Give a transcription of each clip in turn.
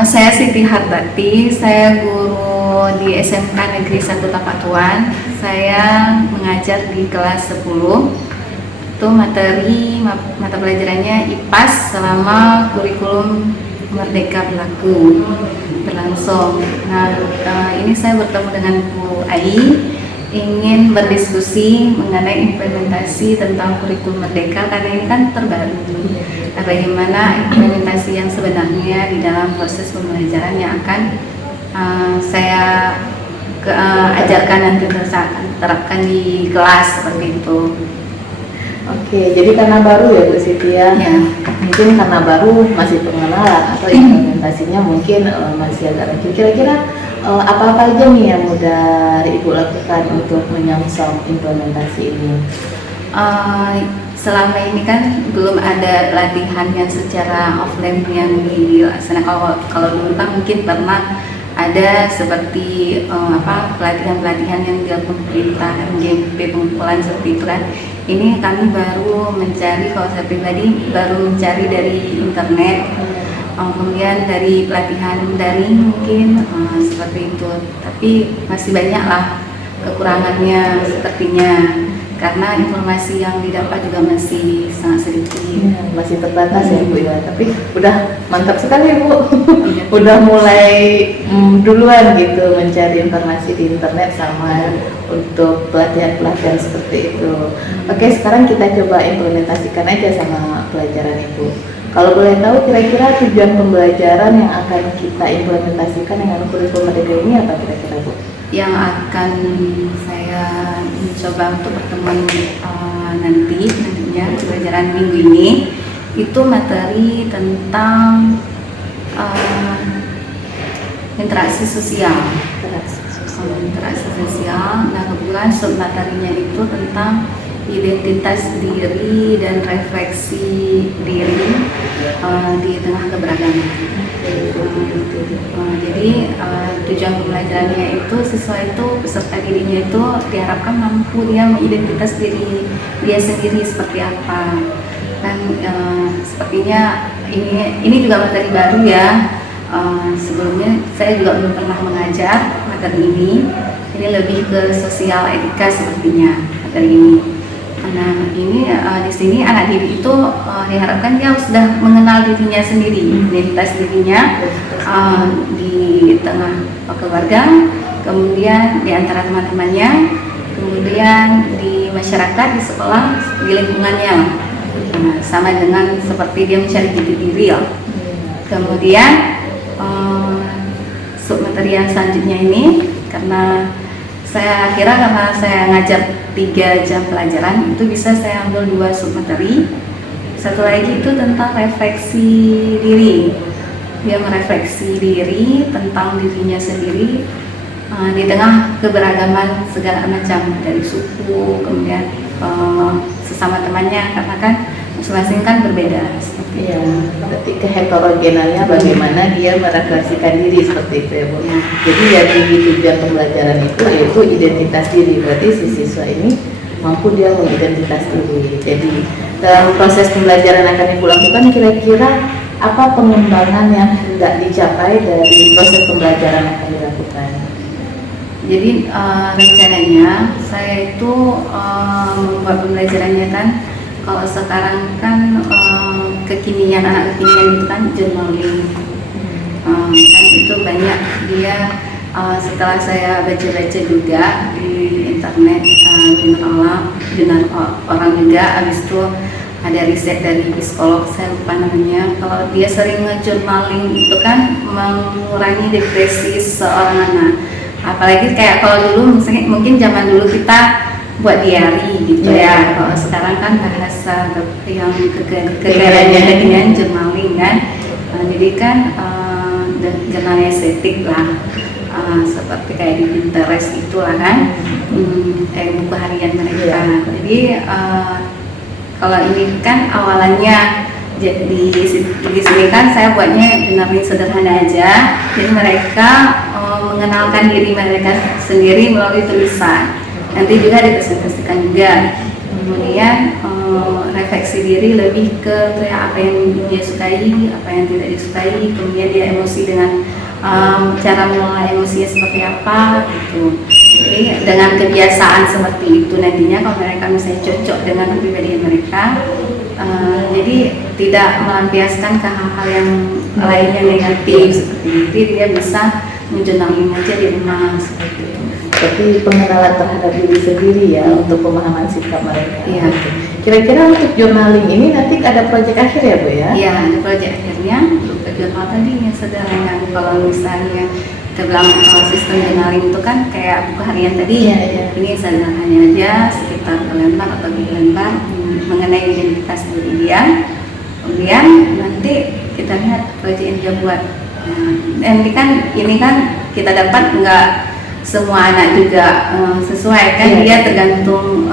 Nama saya Siti Hartati, saya guru di SMK Negeri 1 Tapatuan. Saya mengajar di kelas 10. Itu mata pelajarannya IPAS selama kurikulum Merdeka berlangsung. Nah, ini saya bertemu dengan Bu Ai, ingin berdiskusi mengenai implementasi tentang kurikulum Merdeka karena ini kan terbaru. Bagaimana implementasi yang sebenarnya di dalam proses pembelajaran yang akan saya ajarkan nanti terapkan di kelas seperti itu. Oke, jadi karena baru ya Bu Siti ya. Mungkin karena baru masih pengenalan atau implementasinya mungkin masih agak rancu. Kira-kira apa-apa aja nih yang udah Ibu lakukan untuk menyongsong implementasi ini? Selama ini kan belum ada latihan yang secara offline yang dilaksanakan. Kalau dulu kan mungkin pernah ada seperti pelatihan-pelatihan yang dilakukan pemerintah, MGMP, pengumpulan seperti itu kan. Ini kami baru mencari, kalau saya pribadi baru mencari dari internet, kemudian dari pelatihan daring mungkin seperti itu. Tapi masih banyak lah kekurangannya sepertinya, karena informasi yang didapat juga masih sangat sedikit. Masih terbatas ya Bu ya, tapi udah mantap sekali Bu. Udah mulai duluan gitu mencari informasi di internet sama untuk pelatihan-pelatihan seperti itu. Oke, sekarang kita coba implementasikan aja sama pelajaran Ibu. Kalau boleh tahu kira-kira tujuan pembelajaran yang akan kita implementasikan dengan kurikulum Merdeka ini apa kira-kira Bu? Yang akan saya mencoba untuk pertemuan nantinya pelajaran minggu ini itu materi tentang interaksi sosial. Nah, kebetulan submaterinya itu tentang identitas diri dan refleksi diri di tengah keberagaman. Jadi tujuan pembelajarannya itu siswa itu peserta dirinya itu diharapkan mampu dia mengidentitas diri dia sendiri seperti apa. Dan sepertinya ini juga materi baru ya. Sebelumnya saya juga belum pernah mengajar materi ini. Ini lebih ke sosial etika sepertinya materi ini. Nah, ini di sini anak didik itu diharapkan dia sudah mengenal dirinya sendiri, identitas dirinya di tengah keluarga, kemudian di antara teman-temannya, kemudian di masyarakat, di sekolah, di lingkungannya. Sama dengan seperti dia mencari jati diri ya. Kemudian submateri yang selanjutnya ini, karena saya kira karena saya ngajar 3 jam pelajaran, itu bisa saya ambil 2 submateri. Satu lagi itu tentang refleksi diri. Dia merefleksi diri tentang dirinya sendiri di tengah keberagaman segala macam, dari suku, kemudian sesama temannya, karena kan masing-masing kan berbeda. Iya, berarti keheterogenannya bagaimana dia merefleksikan diri seperti itu ya Bu. Jadi ya tinggi tujuan pembelajaran itu yaitu identitas diri. Berarti si siswa ini mampu dia mengidentitas diri. Jadi dalam proses pembelajaran akan Ibu lakukan, kira-kira apa pengembangan yang hendak dicapai dari proses pembelajaran yang akan dilakukan? Jadi rencananya saya itu membuat pembelajarannya kan, kalau sekarang kan kekinian, anak kekinian itu kan journaling. Kan itu banyak dia setelah saya baca-baca juga di internet, jurnal orang juga, habis itu ada riset dari psikolog, saya lupa namanya, kalau dia sering nge-journaling itu kan mengurangi depresi seorang anak. Apalagi kayak kalau dulu mungkin zaman dulu kita buat diary gitu ya. Kalau sekarang kan bahasa yang kegiatan journaling kan. Jadi kan jurnal estetik lah, seperti kayak di Pinterest itulah kan, buku harian mereka. Jadi kalau ini kan awalannya di sini kan saya buatnya journaling sederhana aja. Jadi mereka mengenalkan diri mereka sendiri melalui tulisan. Nanti juga dipresentasikan juga kemudian refleksi diri lebih ke apa yang dia sukai, apa yang tidak disukai, kemudian dia emosi dengan cara mengelola emosinya seperti apa gitu. Jadi dengan kebiasaan seperti itu nantinya kalau mereka misalnya cocok dengan kepribadian mereka, jadi tidak melampiaskan ke hal-hal yang lainnya negatif seperti itu, dia bisa menjournaling aja di rumah seperti itu. Berarti pengenalan terhadap diri sendiri ya, untuk pemahaman sikap mereka. Iya. Kira-kira untuk journaling ini nanti ada proyek akhir ya Bu ya? Iya, ada proyek akhirnya untuk jurnal tadi yang sederhana. Kalau misalnya kita bilang sistem journaling itu kan kayak buku harian tadi, Iya. ini sederhananya aja sekitar lembar atau 3 lembar mengenai identitas diri dia. Kemudian nanti kita lihat proyek yang dia buat. Nanti kan ini kan kita dapat nggak semua anak juga sesuai kan, Iya. dia tergantung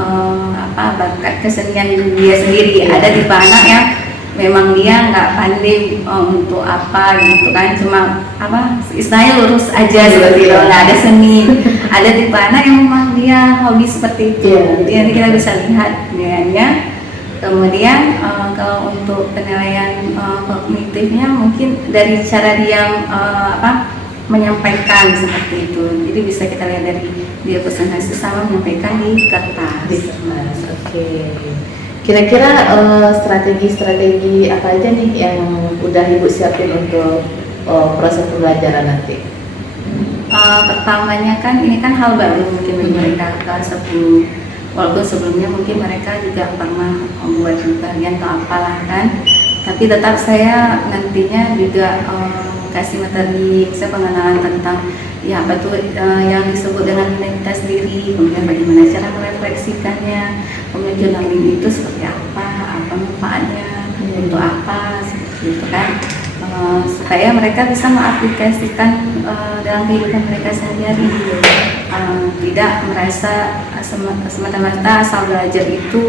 bakat kesenian dia sendiri. Ada tipe anak yang memang dia nggak pandai untuk apa gitu kan, cuma istilahnya lurus aja seperti itu, nggak ada seni. Ada tipe anak yang memang dia hobi seperti itu. Iya. Jadi kita bisa lihat nilainya. Kemudian kalau untuk penilaian kognitifnya mungkin dari cara dia menyampaikan seperti itu. Jadi bisa kita lihat dari dia presentasi sama menyampaikan di kertas. Oke. Kira-kira strategi-strategi apa aja nih yang udah Ibu siapin untuk proses pembelajaran nanti? Pertamanya kan ini kan hal baru mungkin bagi mereka, walaupun sebelumnya mungkin mereka juga pernah membuat bagian atau apalah kan, tapi tetap saya nantinya juga kasih materi, saya pengenalan tentang ya apa tuh yang disebut dengan identitas diri, kemudian bagaimana cara merefleksikannya, kemudian journaling itu seperti apa manfaatnya, untuk apa, seperti itu kan, supaya mereka bisa mengaplikasikan dalam kehidupan mereka sehari-hari, tidak merasa semata-mata asal belajar itu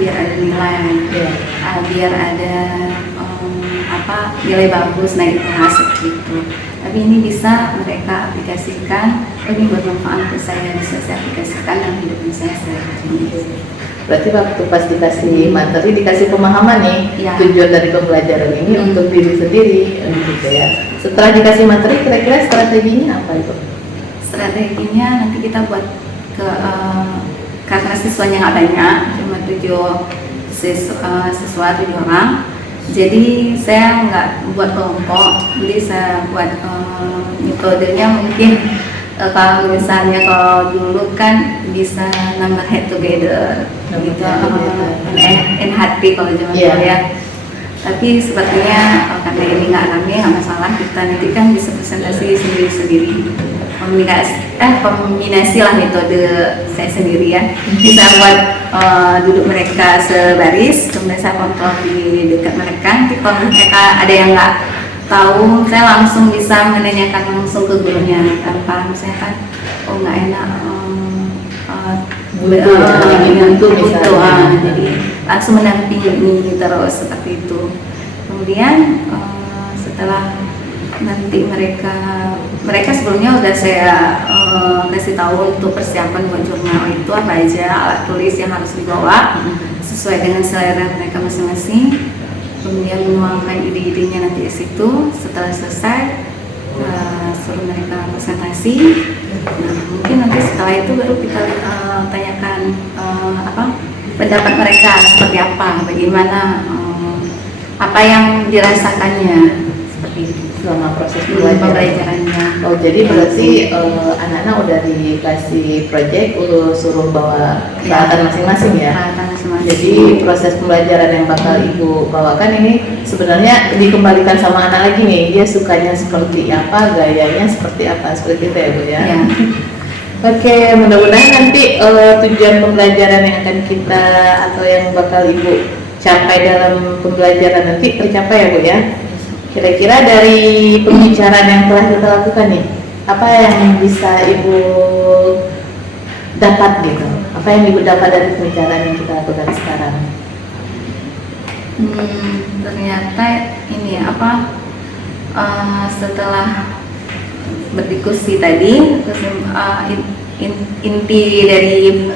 biar ada nilai, biar ada nilai bagus naik kelas gitu. Tapi ini bisa mereka aplikasikan, ini bermanfaat untuk saya, bisa saya aplikasikan dalam hidup saya sehari-hari. Berarti waktu pas dikasih materi, dikasih pemahaman nih, Ya. tujuan dari pembelajaran ini untuk diri sendiri gitu ya. Setelah dikasih materi, kira-kira strateginya apa itu? Strateginya nanti kita buat karena siswanya nggak banyak, cuma 7 siswa 7 orang. Jadi saya nggak buat kelompok, jadi saya buat metodenya mungkin kalau misalnya kalau dulu kan bisa nambah head together, gitu, NHT kalau zaman dulu ya. Tapi sepertinya karena ini nggak rame, nggak masalah, kita nanti kan bisa presentasi sendiri-sendiri, kombinasi lah metode saya sendiri ya. Bisa buat duduk mereka sebaris, kemudian saya kontrol di dekat mereka. Nanti kalau mereka ada yang nggak tahu, saya langsung bisa menanyakan langsung ke gurunya tanpa misalnya kan nggak enak buntu misalnya. jadi langsung mendampingi terus seperti itu. Kemudian setelah nanti mereka sebelumnya udah saya kasih tahu untuk persiapan buat jurnal itu apa aja alat tulis yang harus dibawa sesuai dengan selera mereka masing-masing. Kemudian menuangkan ide-idenya nanti di situ. Setelah selesai suruh mereka presentasi. Nah, mungkin nanti setelah itu baru kita tanyakan pendapat mereka seperti apa, bagaimana, apa yang dirasakannya seperti itu Selama proses pembelajarannya. Oh, jadi berarti anak-anak udah dikasih project, suruh bawa peralatan masing-masing ya? Peralatan masing-masing. Jadi proses pembelajaran yang bakal Ibu bawakan ini sebenarnya dikembalikan sama anak lagi nih, dia sukanya seperti apa, gayanya seperti apa, seperti itu ya Bu ya? Ya. Oke, mudah-mudahan nanti tujuan pembelajaran yang akan kita atau yang bakal Ibu capai dalam pembelajaran nanti tercapai ya Bu ya? Kira-kira dari pembicaraan yang telah kita lakukan nih, apa yang bisa Ibu dapat gitu? Apa yang Ibu dapat dari pembicaraan yang kita lakukan sekarang? Ternyata ini setelah berdiskusi tadi, terus inti dari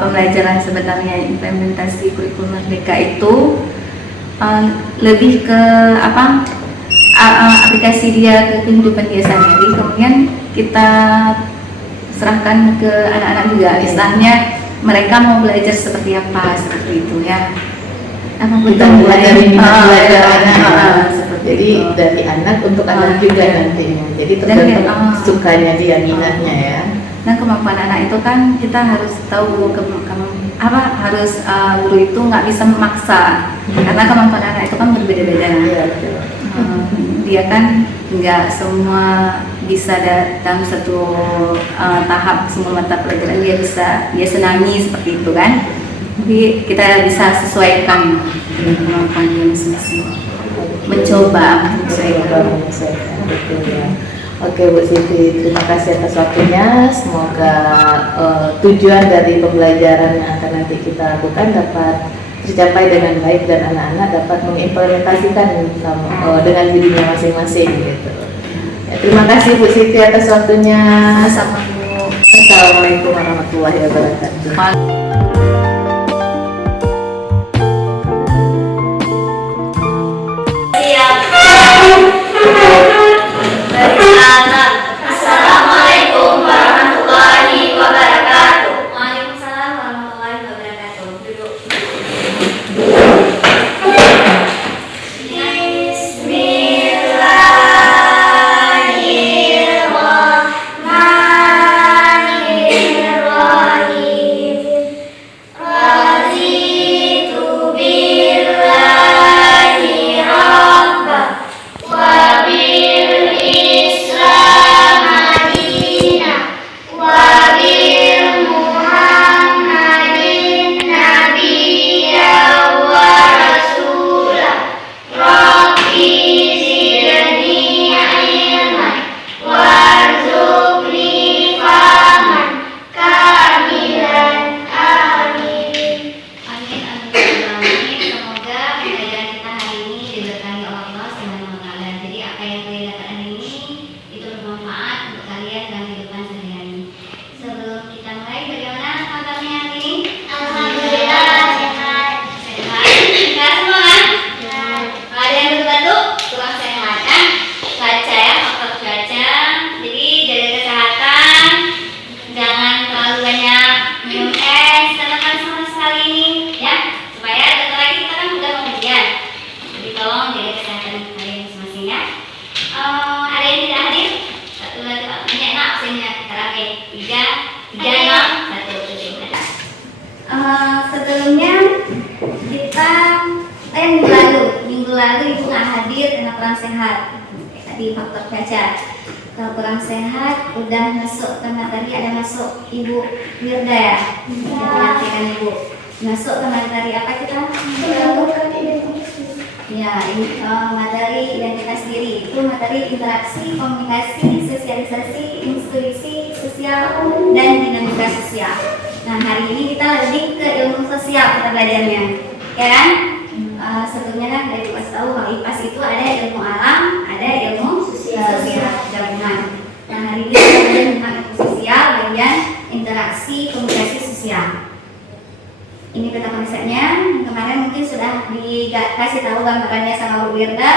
pembelajaran sebenarnya implementasi kurikulum merdeka itu lebih ke aplikasi dia ke kehidupan dia sehari, kemudian kita serahkan ke anak-anak juga, istilahnya mereka mau belajar seperti apa, seperti itu ya. Kita mulai dari belajar anak, jadi itu. dari anak untuk anak juga nantinya, jadi tergantung sukanya dia, minatnya ya. Nah, kemampuan anak itu kan kita harus tahu harus guru itu nggak bisa memaksa, karena kemampuan anak itu kan berbeda-beda. Iya, betul. Dia kan nggak semua bisa dalam satu tahap semua mata pelajaran dia senangi seperti itu kan. Jadi kita bisa sesuaikan dengan kemampuan dia masing-masing. Mencoba menyesuaikan. Betul ya. Oke Bu Siti, terima kasih atas waktunya. Semoga tujuan dari pembelajaran yang akan nanti kita lakukan dapat tercapai dengan baik dan anak-anak dapat mengimplementasikan dengan dirinya masing-masing gitu. Ya, terima kasih Bu Siti atas waktunya. Sama Bu. Assalamualaikum warahmatullahi wabarakatuh. Assalamualaikum warahmatullahi wabarakatuh. Waalaikumsalam warahmatullahi wabarakatuh. Duduk. Bismillahirrahmanirrahim. Raditu billahi rabba wa bil Islam madinah wa bil Muhammadin nabiyya wa rasulah. Rabbi zidni ilman warzuqni fahman kamilan. Amin. Amin. Semoga pembelajaran kita hari ini diberkahi oleh Allah Subhanahu wa taala. Jadi apa yang kalian dapatkan hari ini itu bermanfaat untuk kalian dalam kehidupan sehari-hari. Sebelum kita mulai, bagaimana kabarnya hari ini? Alhamdulillah sehat. Sehat. Sehat semua kan? Sehat. Kalau ada yang batuk-batuk, kurang sehat kan? Baca ya, faktor baca. Jadi jaga kesehatan. Jangan terlalu banyak minum es dan makan sama sekali ini, ya. Supaya bentar lagi kita kan udah mau ujian. Jadi tolong jaga kesehatan kalian masing-masing ya. Ada yang tidak hadir? Satu lagi banyak nak absennya. Oke, tiga, enam, satu, tujuh. Sebelumnya kita minggu lalu ibu nggak hadir karena kurang sehat. Tadi faktor baca. Kalau kurang sehat, udah masuk karena tadi ada masuk Ibu Wirda ya. Menyampaikan Ibu. Masuk ke materi apa kita? Ya, ini materi identitas diri. Itu materi interaksi, komunikasi, sosialisasi, intuisi sosial, dan dinamika sosial. Nah, hari ini kita lebih ke ilmu sosial kita belajarnya, ya kan? Sebelumnya kan dari pas tahu kalau IPAS itu ada ilmu alam, ada ilmu sosial gabungan. Nah, hari ini kita belajar tentang ilmu sosial, bagian interaksi, komunikasi sosial. Ini peta konsepnya. Kemarin mungkin sudah dikasih tahu gambarannya sama Bu Wirda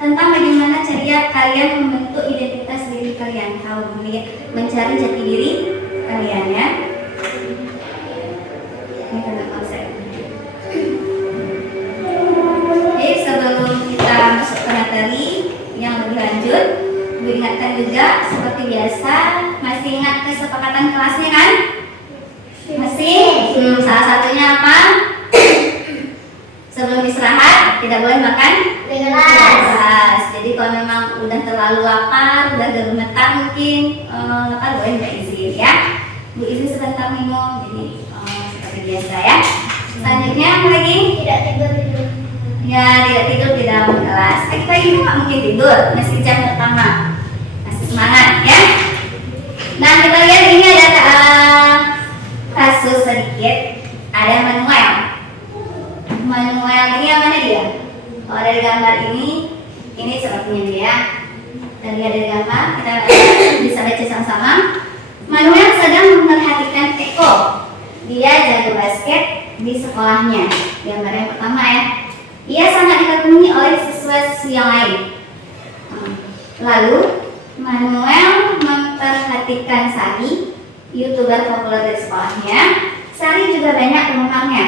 tentang bagaimana cara kalian membentuk identitas diri kalian, kalau mencari jati diri kalian ya. Ini peta konsep. Oke, sebelum kita masuk ke materi yang lebih lanjut, Bu ingatkan juga seperti biasa, masih ingat kesepakatan kelasnya kan? Masih? Salah satunya apa? Sebelum istirahat tidak boleh makan di kelas. Jadi kalau memang udah terlalu lapar, udah gemetar mungkin lapar, boleh minta izin ya. Bu izin sebentar minum. Jadi seperti biasa ya. Selanjutnya apa lagi? Tidak tidur. Ya, tidak tidur di dalam kelas. Kita ini nggak mungkin tidur, masih jam pertama. Masih semangat ya. Nah, kita lihat ini ada kasus sedikit, ada manuel. Manuel ini yang mana dia? Kalau dari gambar ini sepertinya dia. Kita lihat dari gambar, kita bisa baca sama-sama. Manuel sedang di sekolahnya. Gambar yang pertama ya, ia sangat dikagumi oleh siswa-siswi yang lain. Lalu Manuel memperhatikan Sari, YouTuber populer di sekolahnya. Sari juga banyak teman-temannya.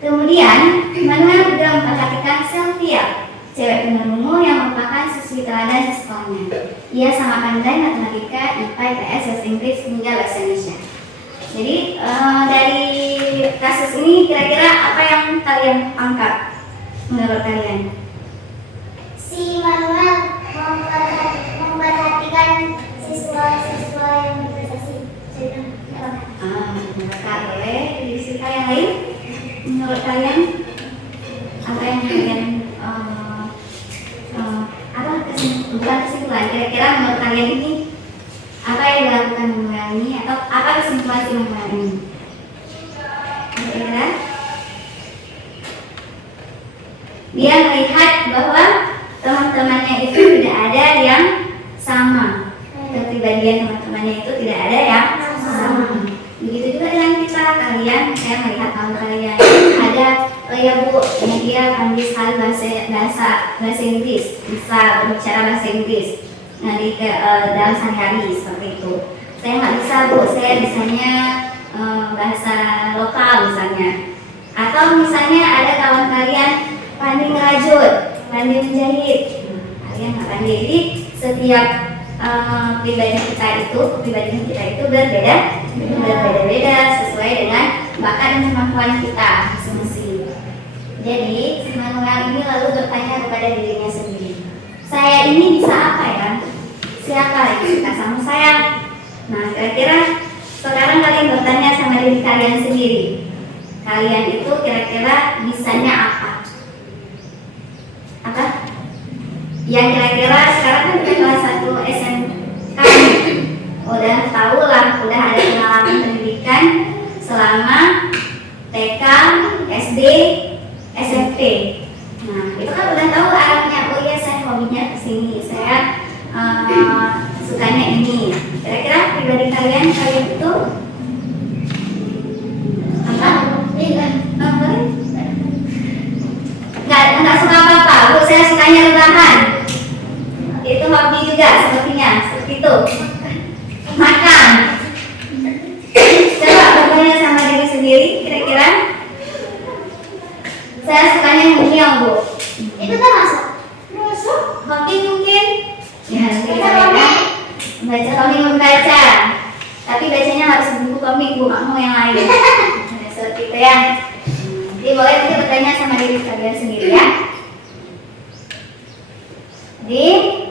Kemudian Manuel juga memperhatikan Sylvia, cewek penemu yang merupakan siswi teladan di sekolahnya. Ia sangat pandai matematika, IPA, IPS, bahasa Inggris hingga bahasa Indonesia. Jadi dari kasus ini kira-kira apa yang kalian angkat menurut kalian? Si Manuel memperhatikan siswa-siswa yang berprestasi. Mereka boleh di sisi yang lain. Menurut kalian apa yang kalian bukan kesimpulan, kira-kira menurut kalian ini apa yang dilakukan Manuel ini atau apa kesimpulan si Manuel ini? Kira-kira dia melihat bahwa teman-temannya itu tidak ada yang sama, kepribadian teman-temannya itu tidak ada yang sama. Begitu juga dengan kita, kalian, saya melihat kamu kalian ada, ya Bu, ini dia pandai sekali bahasa Inggris, bisa berbicara bahasa Inggris dalam sehari-hari seperti itu. Saya nggak bisa Bu, saya bisanya bahasa lokal misalnya. Atau misalnya ada kawan kalian pandai ngerajut, pandai menjahit, kalian nggak pandai. Jadi setiap kepribadian kita itu berbeda-beda sesuai dengan bakat dan kemampuan kita masing-masing. Jadi si Manuel ini lalu bertanya kepada dirinya sendiri, saya ini bisa apa ya? Siapa yang suka sama saya? Nah, kira-kira sekarang kalian bertanya sama diri kalian sendiri, kalian itu kira-kira bisanya apa? Apa? Yang kira-kira sekarang kan udah kelas 1 SMK, udah tahu lah, udah ada pengalaman pendidikan selama TK, SD, SMP. Nah, itu kan udah tahu arahnya. Oh iya, saya hobinya kesini, saya sukanya ini. Kira-kira pribadi kalian itu apa? Nggak suka apa-apa. Bu, saya sukanya rebahan. Itu hobi juga sepertinya, seperti itu. Makan. Coba bertanya sama diri sendiri, kira-kira saya sukanya ngunyah, Bu. Itu termasuk Hobi mungkin? Ya, baca komik membaca. Tapi bacanya harus buku komik, Bu, nggak mau yang lain. Nah, seperti itu ya. Jadi boleh nanti bertanya sama diri kalian sendiri ya. Jadi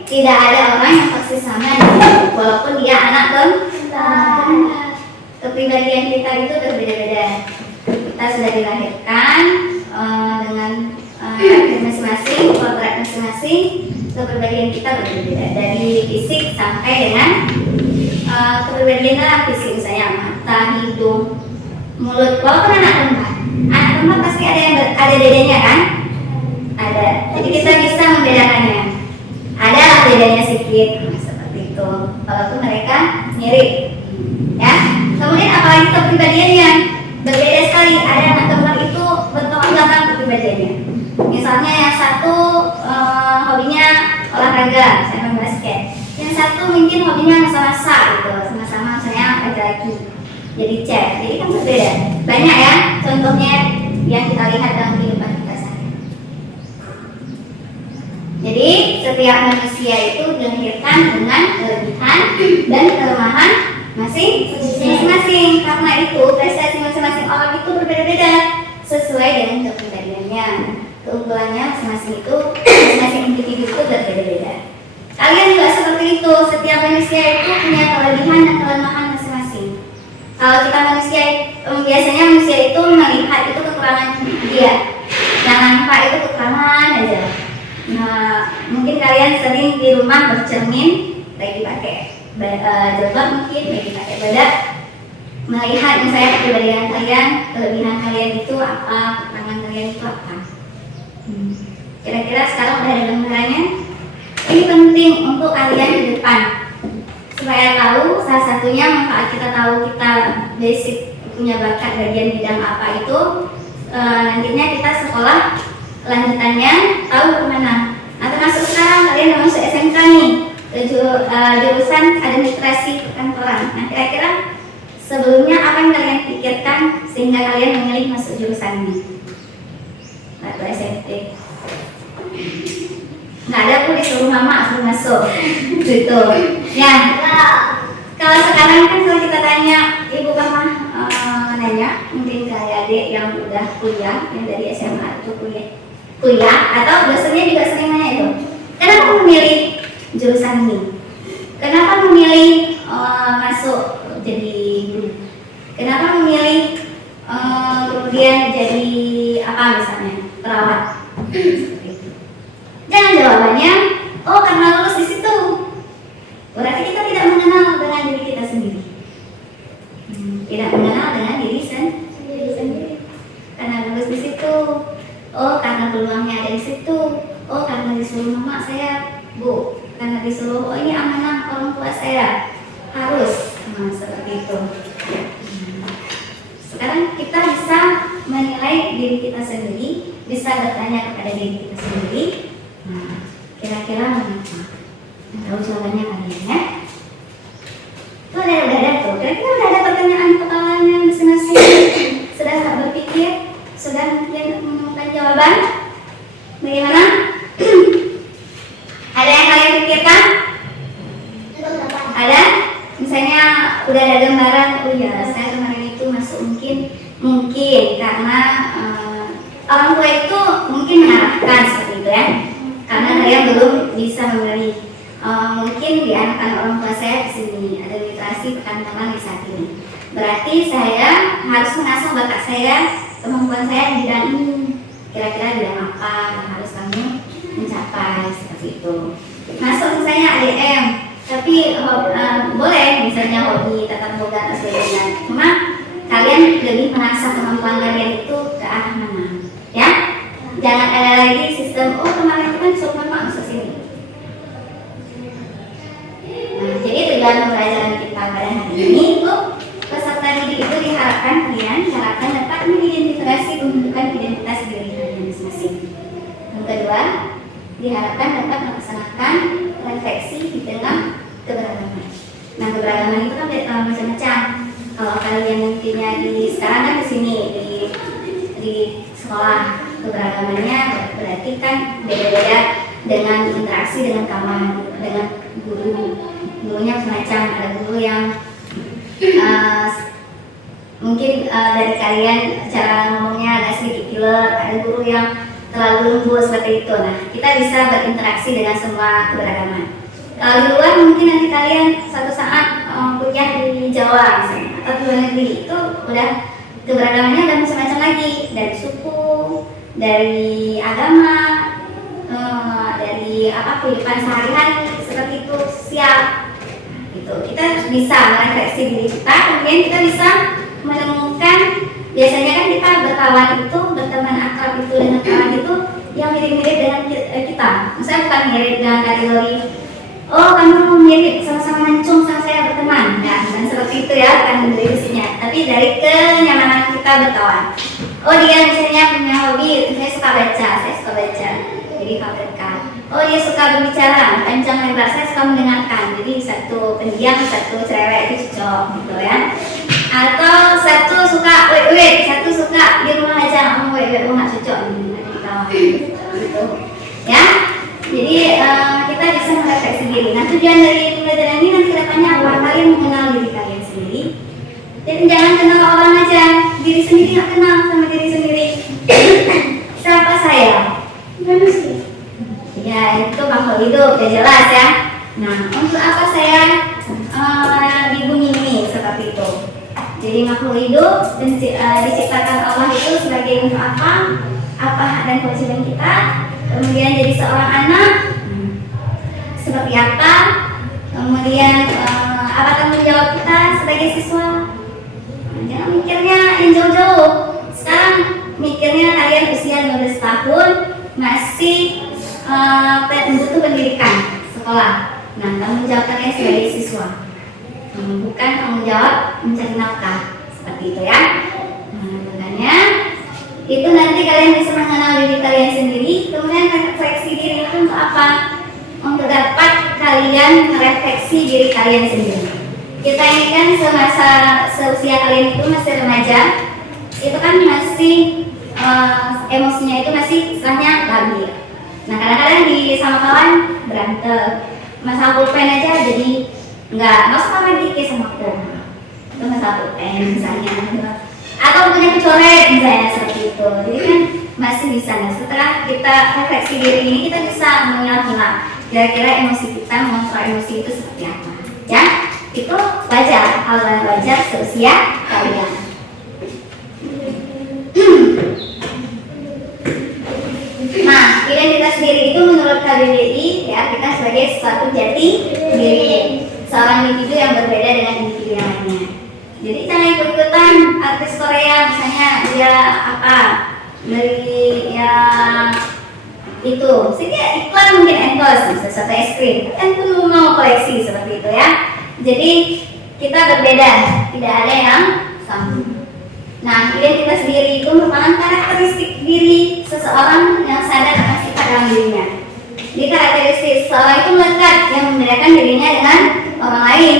tidak ada orang yang persis sama dengan walaupun dia anak kepribadian kita itu berbeda-beda. Kita sudah dilahirkan dengan karakter masing-masing, kodrat masing-masing, kepribadian kita berbeda dari fisik sampai dengan kepribadian dalam fisik, misalnya mata, hidung, mulut. Walaupun anak kembar pasti ada bedanya kan? Ada. Jadi kita bisa membedakannya. Ada lah bedanya sedikit, seperti itu. Walaupun mereka mirip, ya. Kemudian apalagi kepribadiannya berbeda sekali. Ada anak kembar itu bertolak belakang kepribadiannya. Misalnya yang satu hobinya olahraga, saya main basket. Yang satu mungkin hobinya masak-masak gitu, sama-sama misalnya laki-laki. Jadi chef. Jadi kan berbeda. Banyak ya contohnya yang kita lihat dalam kehidupan kita sehari. Jadi setiap manusia itu dilahirkan dengan kelebihan dan kelemahan masing-masing. Karena itu prestasi masing-masing orang itu berbeda-beda sesuai dengan kepribadiannya. Keunggulannya masing-masing individu itu berbeda-beda. Kalian juga seperti itu. Setiap manusia itu punya kelebihan dan kelemahan masing-masing. Kalau kita manusia, biasanya manusia itu melihat itu kekurangan dia. Yang nampak itu kekurangan aja. Nah, mungkin kalian sering di rumah bercermin, lagi pakai jilbab mungkin, lagi pakai bedak, melihat misalnya kepribadian kalian, kelebihan kalian itu apa, kekurangan kalian itu apa. Kira-kira sekarang udah ada gambarannya. Ini penting untuk kalian di depan supaya tahu, salah satunya manfaat kita tahu kita basic punya bakat bagian bidang apa itu, nantinya kita sekolah lanjutannya tahu kemana. Nah, termasuk sekarang kalian masuk SMK nih, jurusan administrasi perkantoran. Nah, kira-kira sebelumnya apa yang kalian pikirkan sehingga kalian memilih masuk jurusan ini atau SMP? Nggak ada, aku disuruh mama suruh masuk gitu ya. Kalau sekarang kan kalau kita tanya ibu mama, nanya mungkin ke adik yang udah kuliah, yang dari SMA itu kuliah atau dosennya juga sering nanya itu, kenapa memilih jurusan ini, kenapa memilih masuk jadi guru, kenapa memilih kemudian jadi apa misalnya perawat. Jangan jawabannya, oh karena lulus di situ. Berarti kita tidak mengenal dengan diri kita sendiri. Tidak mengenal dengan diri sendiri. Karena lulus di situ. Oh karena peluangnya ada di situ. Oh karena disuruh mama saya, Bu. Karena disuruh, oh ini amanah orang tua saya. Harus. Nah, seperti itu. Sekarang kita bisa menilai diri kita sendiri, bisa bertanya kepada diri kita sendiri. Nah, kira-kira mengapa? Tahu jawabannya kalian ya? Tuh udah ada tuh. Kira-kira udah ada pertanyaan kepalanya masing-masing. Sudah berpikir? Sudah menemukan jawaban? Bagaimana? Ada yang kalian pikirkan? Ada? Misalnya udah ada gambaran, oh iya saya kemarin itu masuk mungkin karena orang tua itu mungkin mengarahkan seperti itu ya. Karena saya belum bisa memilih. Mungkin diarahkan orang tua saya ke sini, ada literasi perkantoran di saat ini. Berarti saya harus mengasah bakat saya, kemampuan saya di bidang ini. Kira-kira bidang apa yang harus kamu mencapai seperti itu. Masuk misalnya ADM, tapi boleh misalnya hobi, tata boga atau sebagainya. Cuma kalian lebih mengasah kemampuan kalian itu ke arah mana, ya? Jangan ada lagi sistem, oh kemarin itu kan disuruh mama masuk sini. Nah, jadi tujuan pembelajaran kita pada hari ini itu peserta didik itu diharapkan dapat mengidentifikasi pembentukan identitas diri kalian masing-masing. Yang kedua, diharapkan dapat melaksanakan refleksi di tengah keberagaman. Nah, keberagaman itu kan macam-macam. Kalau kalian nantinya sekarang kan di sini di sekolah, keberagamannya berarti kan beda-beda dengan interaksi dengan kawan, dengan gurunya semacam ada guru yang mungkin dari kalian cara ngomongnya agak sedikit killer, ada guru yang terlalu lembut seperti itu. Nah, kita bisa berinteraksi dengan semua keberagaman. Kalau di luar mungkin nanti kalian suatu saat kuliah di Jawa misalnya, atau di luar negeri, itu udah keberagamannya udah macam-macam lagi, dari suku, dari agama, dari kehidupan sehari-hari seperti itu, sosial. Gitu. Kita bisa merefleksi diri kita, kemudian kita bisa menemukan, biasanya kan kita berteman akrab itu dengan kawan itu yang mirip-mirip dengan kita. Misalnya bukan mirip dengan kategori, oh kamu mirip sama-sama mancung sama saya berteman, ya, dan seperti itu ya, kan dari isinya. Tapi dari kenyamanan kita berkawan. Oh dia misalnya punya hobi, saya suka baca, jadi fabrikan. Oh dia suka berbicara, panjang lebar, saya suka mendengarkan. Jadi satu pendiam, satu cerewet itu cocok, gitu ya. Atau satu suka wait, satu suka di rumah aja, wait, nggak cocok gitu, ya. Jadi kita bisa merefleksi diri. Nah, tujuan dari pembelajaran ini nanti kedepannya apa? Kalian mengenal diri kalian sendiri. Jadi jangan kenal orang aja, diri sendiri nggak kenal sama diri sendiri. Siapa saya? Manusia. Ya itu makhluk hidup, ya jelas ya. Nah, untuk apa saya di bumi ini seperti itu? Jadi makhluk hidup dan diciptakan Allah itu sebagai untuk apa? Apa hak dan kewajiban kita? Kemudian jadi seorang anak seperti apa? Kemudian apa tanggung jawab kita sebagai siswa? Jangan mikirnya yang jauh-jauh. Sekarang mikirnya kalian usia 15 tahun masih butuh pendidikan sekolah. Nah, tanggung jawab kalian sebagai siswa, bukan tanggung jawab mencari nafkah seperti itu ya. Nah, makanya Itu nanti kalian bisa mengenal diri kalian sendiri. Kemudian refleksi diri itu untuk apa? Untuk dapat kalian merefleksi diri kalian sendiri. Kita ini kan semasa seusia kalian itu masih remaja, itu kan masih emosinya itu masih istilahnya labil. Nah kadang-kadang sama kawan berantem, masalah pulpen aja jadi nggak suka lagi ke sama aku. Itu masalah pulpen misalnya, atau punya kecoret misalnya seperti itu. Jadi kan masih bisa. Nah setelah kita refleksi diri ini kita bisa mengilah-ilah kira-kira emosi kita, mengontrol emosi itu seperti apa. Ya, itu wajar, hal yang wajar seusia kalian. Nah, identitas diri itu menurut KBBI ya kita sebagai suatu jati diri seorang individu yang berbeda dengan individu yang lainnya. Jadi jangan ikut-ikutan artis Korea misalnya dia apa dari ya itu, sehingga iklan mungkin endorse sesuatu es krim, kan pun mau koleksi seperti itu ya. Jadi kita berbeda, tidak ada yang sama. Nah, identitas diri itu merupakan karakteristik diri seseorang yang sadar akan sifat dalam dirinya. Jadi karakteristik seseorang itu melekat yang membedakan dirinya dengan orang lain.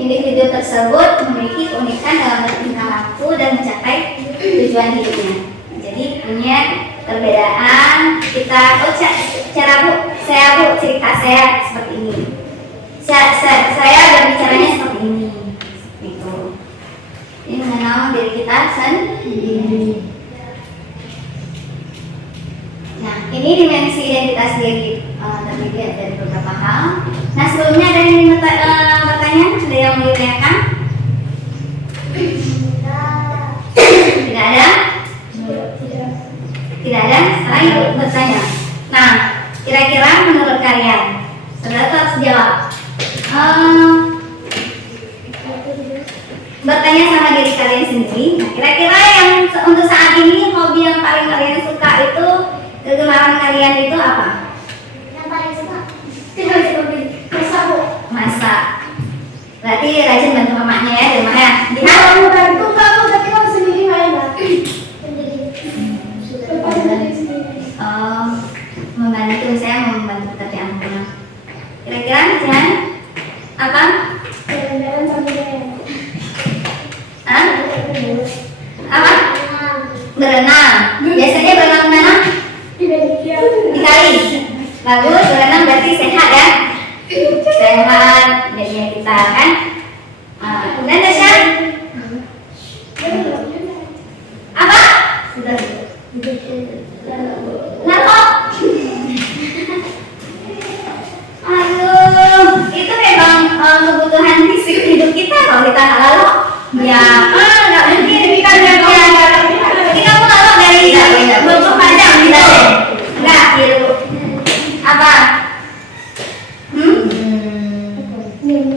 Individu tersebut memiliki keunikan dalam bertingkah laku dan mencapai tujuan hidupnya. Jadi punya perbedaan. Kita cara bu, cerita saya seperti ini. Saya berbicaranya seperti ini. Gitu. Ini mengenal diri kita sendiri. Nah, ini dimensi identitas diri terdiri dari beberapa hal. Nah, sebelumnya ada yang bertanya? Ada yang mau ditanyakan? Tidak ada? Tidak ada? Sekarang ibu bertanya. Nah, kira-kira menurut kalian, saudara harus jawab. Bertanya sama diri kalian sendiri. Nah, kira-kira yang untuk saat ini hobi yang paling kalian suka itu, kegemaran kalian itu apa? Yang paling suka masak bu. Masak. Berarti rajin bantu mamanya ya di rumah ya. Kalau bantu kamu tapi kamu sendiri main lah. Membantu, saya membantu pekerjaan rumah. Kira-kira jangan apa? Jalan-jalan sambil jalan. Hah? Apa? Berenang. Biasanya berenang mana? Di kali. Bagus, berenang berarti sehat ya. Sehat jadinya kita kan. Kemudian Tasya? Apa? Narko? Aduh, itu memang kebutuhan fisik hidup kita kalau kita lalu. Ya, nggak mungkin kita jadi kamu kalau dari 24 jam tidak deh. Enggak, gitu. Apa?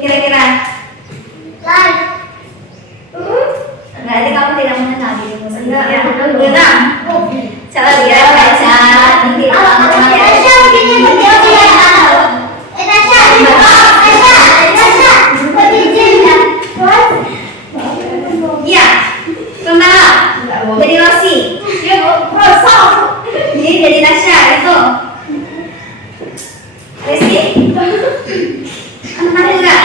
Kira-kira? Live. Berarti kamu tidak mengenal dirimu sendiri ya? Benar. Coba lihat baca. Nanti Tasya begini berjauh ya. Tasya, berjijik ya. iya. Pembalap. Jadi Rossi. Ini jadi Tasya itu. Rizky? Anak juga.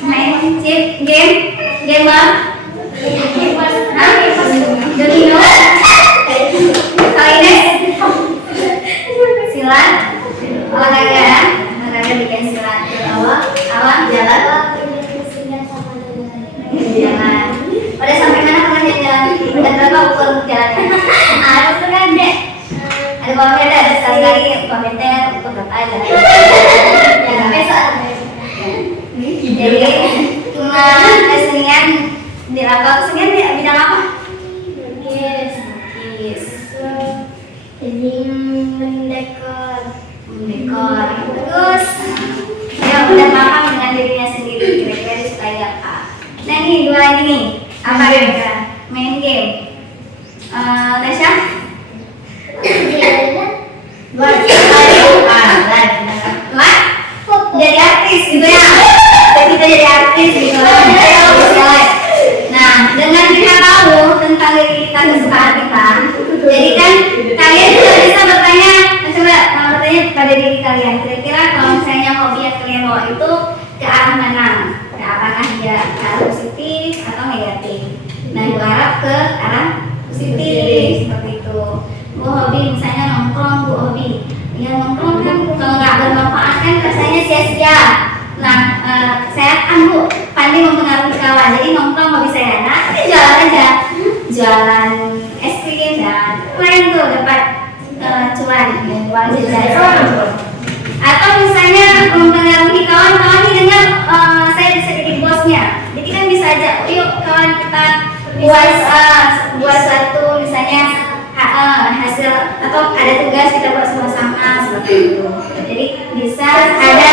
Main chip game gamer. Hah? Domino. Kalian silat. Olahraga bikin silat. Awal jalan. Jalan. Udah sampai mana pernah jalan? Udah berapa ukur jalannya? Harus kan deh. Ada barometer, ada sekali-kali barometer ukur berapa jalan. Jangan besok. Jadi cuma kesenian di laptop, kesenian di bidang apa? Melukis. Jadi mendekor. Bagus. Ya udah paham dengan dirinya sendiri, kira-kira disukai apa. Nah ini dua lagi nih, apa kira-kira? Main game. Tasya? Live. Jadi artis gitu ya. Kita jadi artis gitu. kalian. Kira-kira kalau misalnya hobi yang kalian bawa itu ke arah mana? Apakah dia ke arah positif atau negatif? Nah, Ibu harap ke arah positif seperti itu. Bu, hobi misalnya nongkrong, Bu, hobi ya nongkrong kan kalau nggak bermanfaat kan rasanya sia-sia. Nah, saya kan Bu pandai mempengaruhi kawan, jadi nongkrong hobi saya. Nah, kita jualan aja, jualan es krim dan lain tuh dapat cuan, uang jajan. Atau misalnya mempengaruhi kawan-kawan ini dengan saya bisa jadi bosnya. Jadi kan bisa aja, yuk kawan kita buat satu misalnya hasil atau ada tugas kita buat sama-sama seperti itu. Jadi bisa ada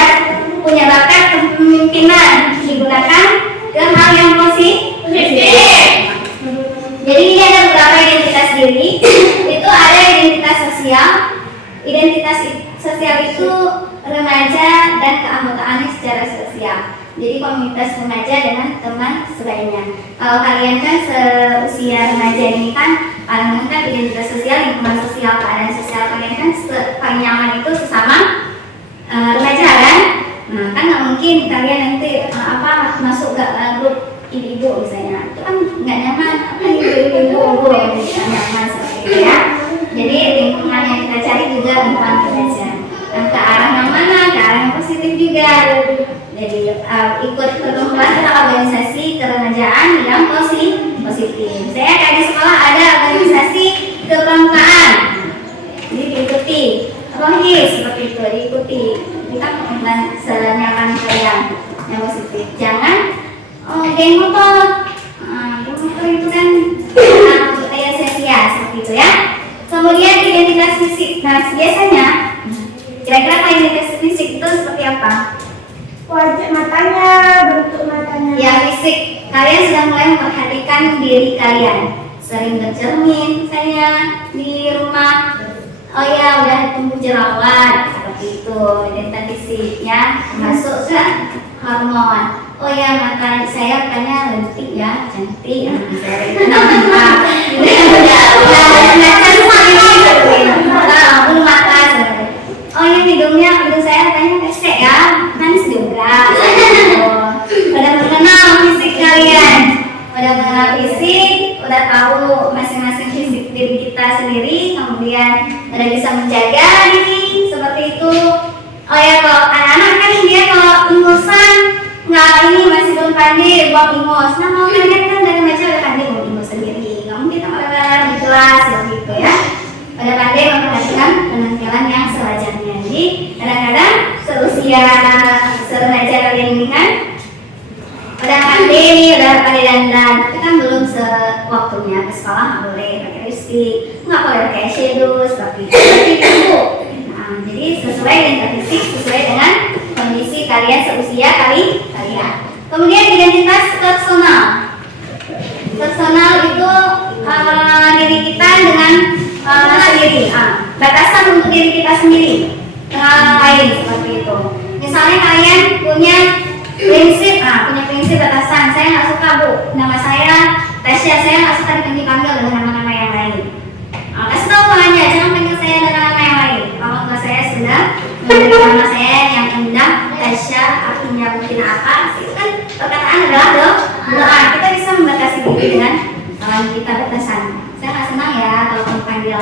punya bakat kepemimpinan digunakan ke hal yang positif. Jadi ini ada beberapa identitas diri. Itu ada identitas sosial. Identitas sosial itu remaja dan keanggotaannya secara sosial. Jadi komunitas remaja dengan teman sebagainya. Kalau kalian kan seusia remaja ini kan paling kan identitas sosial, lingkungan sosial, keadaan sosial kalian kan paling nyaman itu sesama remaja kan. Nah kan nggak mungkin kalian nanti masuk ke grup ibu-ibu misalnya, itu kan nggak nyaman. Ibu-ibu nggak nyaman seperti itu ya. Jadi lingkungan yang kita cari juga lingkungan remaja. Nah, ke arah yang mana? Ke arah yang positif juga. Jadi ikut pertemuan atau organisasi keremajaan yang positif. Saya kayak di sekolah ada organisasi kepramukaan, jadi diikuti. Rohis seperti itu diikuti. Kita senyaman kalian yang positif. Jangan geng motor. Geng motor itu kan kayak sia-sia seperti itu ya. Kemudian identitas fisik. Nah biasanya kira-kira identitas fisik itu seperti apa? Wajah matanya, bentuk matanya. Ya fisik, kalian sudah mulai memperhatikan diri kalian. Sering bercermin saya di rumah. Oh ya udah tumbuh jerawat seperti itu. Identitas fisiknya masuk ke hormon. Oh ya mata saya katanya lentik ya, cantik. Saya itu namanya. Oh ya hidung saya katanya pesek ya, manis juga. Udah mengenal fisik kalian, udah mengenal fisik, udah tahu masing-masing fisik diri kita sendiri, kemudian udah bisa menjaga diri seperti itu. Oh ya kalau anak-anak kan dia kalau ingusan nggak ini masih belum pandai buang ingus. Nah kalau kalian kan dari macam udah pandai buang ingus sendiri, nggak mungkin kalau di kelas seperti itu ya. Udah pandai memperhatikan penampilan yang sewajarnya. Jadi kadang-kadang seusia remaja kalian ini kan udah pandai dandan, tapi kan belum sewaktunya ke sekolah nggak boleh pakai lipstick, nggak boleh pakai eyeshadow seperti itu. Nah, jadi sesuai dengan fisik, sesuai dengan kondisi kalian seusia kalian. Kemudian identitas personal. Personal itu diri kita dengan sendiri, batasan untuk diri kita sendiri dengan lain seperti itu. Misalnya kalian punya prinsip batasan. Saya nggak suka Bu, nama saya Tasya, saya nggak suka dipanggil dengan nama-nama yang lain. Kasih tahu aja, jangan panggil saya dengan nama yang lain. Kalau tua saya sudah memberi nama saya yang indah, Tasya, artinya mungkin apa? Itu kan perkataan adalah doa. Kita bisa membatasi diri dengan kita batasan. Saya nggak senang ya kalau kamu panggil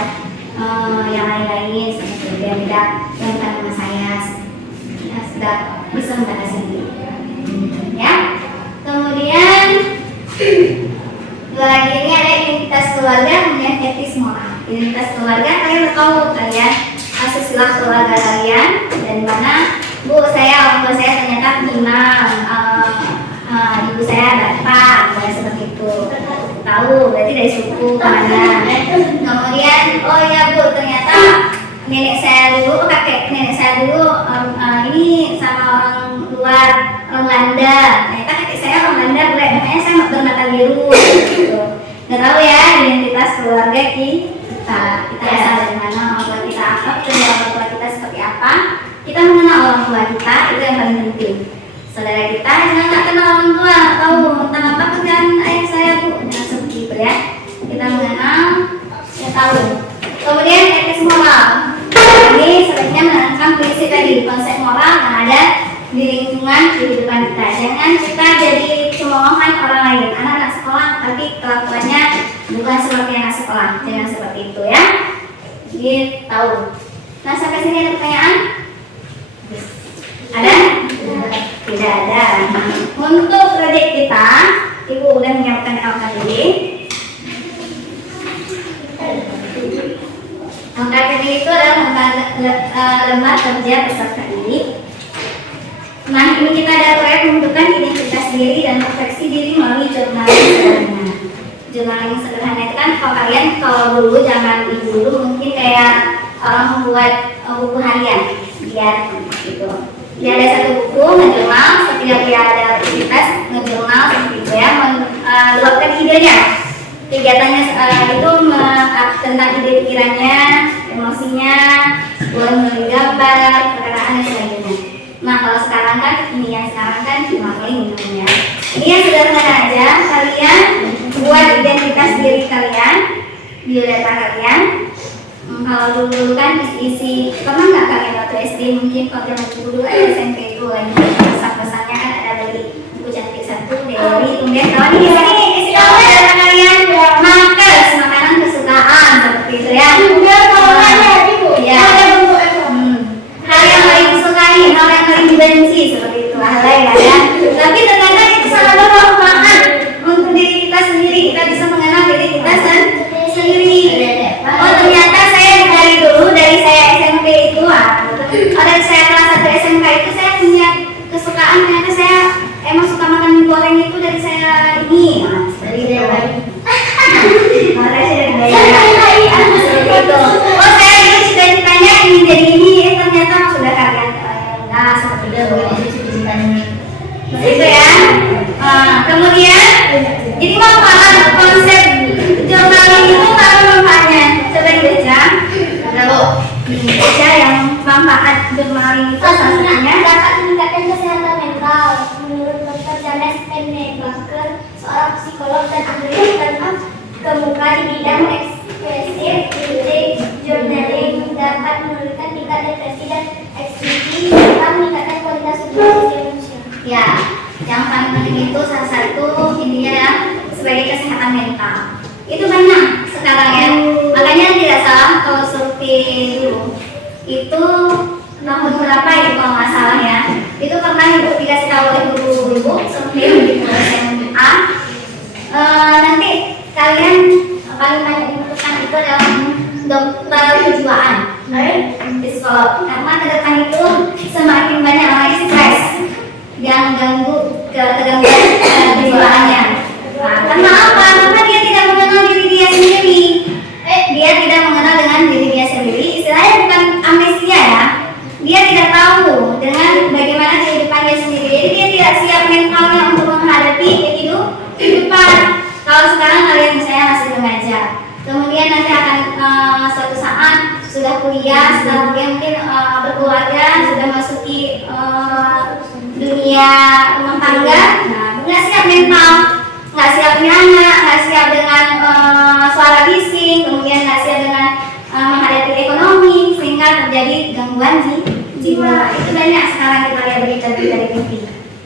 yang lain-lain seperti itu yang tidak yang bukan nama saya. Ya, sudah bisa membatasi diri. Ya. Kemudian dua lagi ini ada identitas keluarga kemudian etis moral. Identitas keluarga kalian tahu kalian silsilah keluarga kalian dan mana Bu saya orang tua saya ternyata imam, ibu saya bapak, seperti itu. Tahu berarti dari suku mana. Kemudian oh ya Bu ternyata nenek saya dulu kakek nenek saya dulu ini sama orang luar orang Landa. Ternyata kakek saya orang Landa boleh makanya saya bermata biru gitu. Nggak tahu ya identitas keluarga kita asal dari mana, orang tua kita apa, orang tua kita seperti apa. Kita mengenal orang tua kita itu yang paling penting. Saudara kita jangan nggak kenal orang tua, tahu tentang apa kerjaan ayah saya Bu, jangan seperti itu ya. Kita mengenal, ya tahu. Kemudian etis moral. ini sebaiknya menanamkan prinsip tadi, konsep moral yang ada di lingkungan kehidupan kita. Jangan kita jadi cemoohan orang lain, anak-anak sekolah tapi kelakuannya bukan seperti anak sekolah. Jangan seperti itu ya. Jadi tahu. Nah, sampai sini ada pertanyaan? Ada? Tidak ada. Untuk proyek kita, Ibu udah menyiapkan LKPD. LKPD itu adalah lembar kerja peserta didik. Nah, ini kita ada proyek menentukan identitas diri dan refleksi diri melalui journaling sederhana. Journaling sederhana itu kan kalau dulu zaman ibu dulu mungkin kayak membuat buku harian biar gitu. Dia ada satu buku ngejurnal, setiap dia ada aktivitas ngejurnal seperti itu ya, meluapkan idenya. Kegiatannya itu tentang ide pikirannya, emosinya, menulis gambar, perkataan dan sebagainya. Nah, kalau sekarang kan yang sekarang kan journaling namanya. Ini yang sederhana aja, kalian buat identitas diri kalian, biodata kalian. Kalau dulu kan isi pernah nggak kalian waktu SD mungkin kalau zaman dulu ada SMP itu lagi pesan-pesannya kan ada beli buku cantik satu dari kemudian kalau di sini isi data kalian markers makanan kesukaan seperti itu ya. Ya. Hal yang paling disukai, hal yang paling dibenci seperti itu hal lain ya. Tapi ternyata itu sangat bermanfaat untuk diri kita sendiri. Kita bisa mengenal diri kita sendiri. Oh, ternyata dari saya SMP itu dari saya kelas 1 SMK itu saya punya kesukaan, ternyata saya emang suka makan mie goreng itu dari saya ini dari itu. Oh, saya itu cita-citanya ingin jadi ini, ternyata sudah kalian enggak seperti itu. Itu ya. Kemudian jadi manfaat konsep journaling itu apa manfaatnya? Coba dibaca. Lalu baca yang manfaat journaling itu salah satunya dapat meningkatkan kesehatan mental. Menurut Dr. James Pennebaker, seorang psikolog dan ahli terkemuka di bidang ekspresif journaling dapat menurunkan tingkat depresi dan anxiety serta meningkatkan kualitas hidup manusia. ya, yang paling penting itu salah satu intinya ya sebagai kesehatan mental. Itu banyak sekarang ya. Makanya tidak salah kalau survei dulu itu tahun berapa ya kalau nggak salah ya. Itu pernah ibu dikasih tahu oleh guru ibu survei di SMA. Nanti kalian paling banyak dibutuhkan itu adalah dokter kejiwaan, psikolog. Karena ke depan itu semakin banyak orang stres yang ganggu kegangguan kejiwaannya. Nah, karena apa? Karena dia tidak mengenal diri dia sendiri. Dia tidak mengenal dengan diri dia sendiri. Istilahnya bukan amnesia ya. Dia tidak tahu dengan bagaimana kehidupan dia sendiri. Jadi dia tidak siap mentalnya untuk menghadapi kehidupan. Kalau sekarang kalian misalnya masih remaja, kemudian nanti akan suatu saat sudah kuliah, setelah kuliah mungkin berkeluarga, sudah masuki dunia rumah tangga. Nah, nggak siap mental, nggak siap punya anak, nggak siap dengan suara bising, kemudian nggak siap dengan menghadapi ekonomi, sehingga terjadi gangguan jiwa. Itu banyak sekarang kita lihat berita-berita di TV.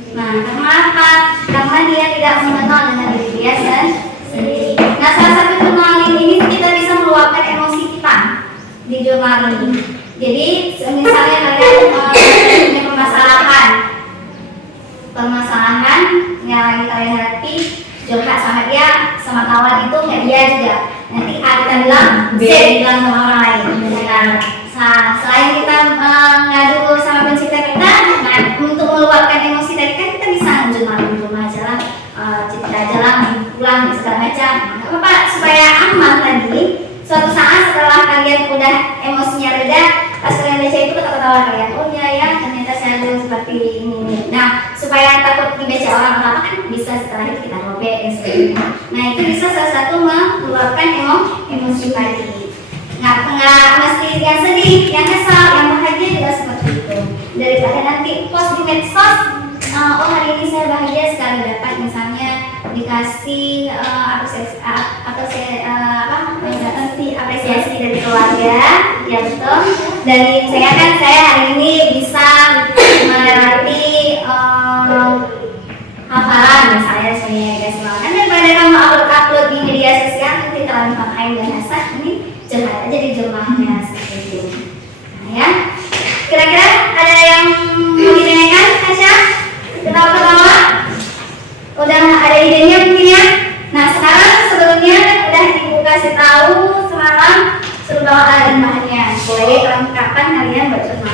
Nah, karena apa? Karena dia tidak mengenal dengan diri dia sendiri. Nah, salah satu journaling ini kita bisa meluapkan emosi kita di journaling. Jadi, misalnya kalian punya permasalahan yang lagi kalian hadapi, curhat sama dia, sama kawan itu nggak dia juga. Nanti A kita bilang, B bilang sama orang lain. Nah, selain kita ngadu sama pencipta kita, nah untuk meluapkan emosi tadi kan kita bisa journaling di rumah aja lah, cerita aja lah, pulang segala macam. Nah, apa supaya aman tadi. Suatu saat setelah kalian udah emosinya reda, pas kalian baca itu ketawa-ketawa kalian, oh iya ya ternyata saya dulu seperti ini. Nah, supaya takut dibaca orang apa kan bisa setelah itu kita robek dan sebagainya. Nah, itu bisa salah satu meluapkan emosi tadi. Nggak mesti yang sedih, yang kesal, yang bahagia juga seperti itu. Daripada nanti post di medsos, oh hari ini saya bahagia sekali dapat misalnya dikasih apresiasi dari keluarga, ya betul. Dari saya kan saya hari ini bisa melewati hafalan misalnya semuanya dikasih makan, daripada kamu upload di media sosial nanti terlalu pakai bahasa ini curhat aja di jemaahnya seperti itu. Nah, ya, kira-kira ada yang mau ditanyakan, Tasya? Ketawa-ketawa? Udah ada idenya mungkin ya? Nah sekarang sebelumnya udah ibu kasih tahu semalam suruh bawa bahannya. Boleh kelengkapan kalian bercuma.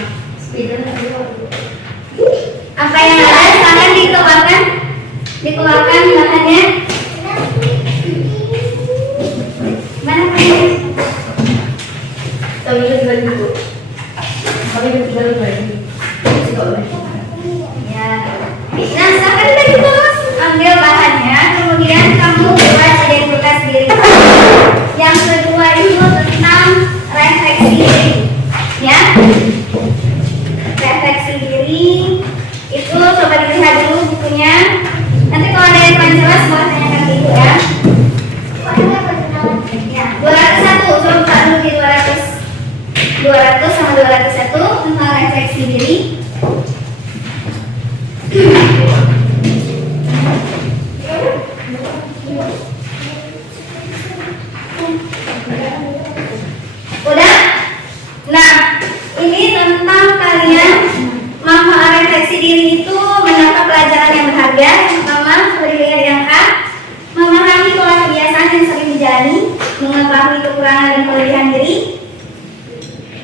Apa yang ada silahkan dikeluarkan bahannya. Mana bahannya? Tahu juga dulu. Kami juga lagi. Ya. Nah silahkan lagi terus ambil bahannya, kemudian kamu buat identitas diri. Yang kedua itu tentang refleksi diri, ya. Refleksi diri itu coba dilihat dulu bukunya. Nanti kalau ada yang kurang jelas boleh tanyakan ke ibu ya. Ya, 201 coba buka dulu di 200 sama 201 tentang refleksi diri. Udah? Nah, ini tentang kalian refleksi diri itu mendapat pelajaran yang berharga. Yang pertama, seperti lihat yang A, memahami pola kebiasaan yang sering dijalani, mengetahui kekurangan dan kelebihan diri.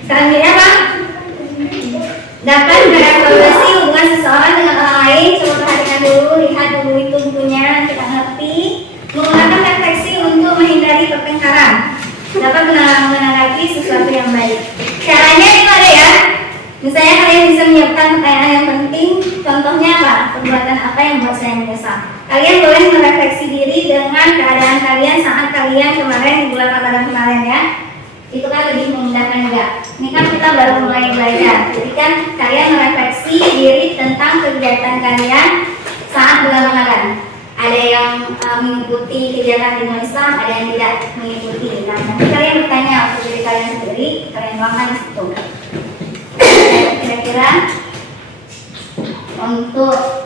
Sekarang ini apa? Dapat mengevaluasi hubungan seseorang dengan orang lain. Coba perhatikan dulu, lihat dulu itu bukunya, kita ngerti. Menggunakan refleksi untuk menghindari pertengkaran. Dapat menanggapi sesuatu yang baik. Caranya itu ada ya. Misalnya kalian bisa menyiapkan pertanyaan yang penting. Contohnya apa? Perbuatan apa yang membuat saya menyesal? Kalian boleh merefleksi diri dengan keadaan kalian saat kalian kemarin di bulan Ramadan kemarin ya. Itu kan lebih memudahkan juga. Ini kan kita baru mulai belajar. Jadi kan kalian merefleksi diri tentang kegiatan kalian saat bulan Ramadan. Ada yang mengikuti kegiatan di Islam, ada yang tidak mengikuti. Nah, nanti kalian bertanya untuk diri kalian sendiri, kalian tuangkan di situ. Kira-kira untuk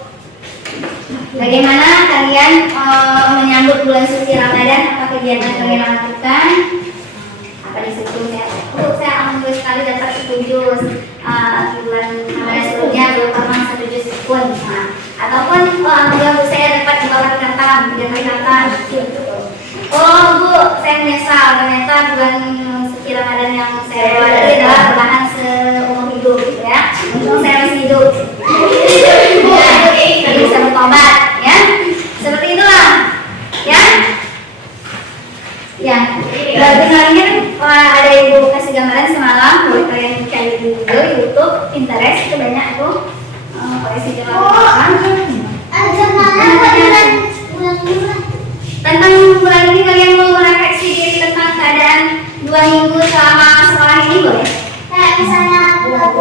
bagaimana kalian menyambut bulan suci Ramadan, apa kegiatan kalian lakukan? Apa di situ saya alhamdulillah sekali dapat 7 juz bulan Ramadan sebelumnya belum pernah 1 juz pun. Ataupun alhamdulillah saya dapat di bawah 3 khatam, 3 kali khatam. Oh Bu, saya menyesal ternyata bulan suci Ramadan yang saya lewati adalah bertahan seumur hidup gitu ya. Untung saya masih hidup. Ya, jadi bisa bertobat ya. Seperti itulah ya. Ya, tinggalnya ada ibu kasih gambaran semalam, boleh kalian cari di Google, YouTube, Pinterest itu banyak tuh. Koleksi gambaran. Tentang bulan ini kalian mau merefleksi diri tentang keadaan 2 minggu selama sekolah ini boleh? Kayak misalnya buat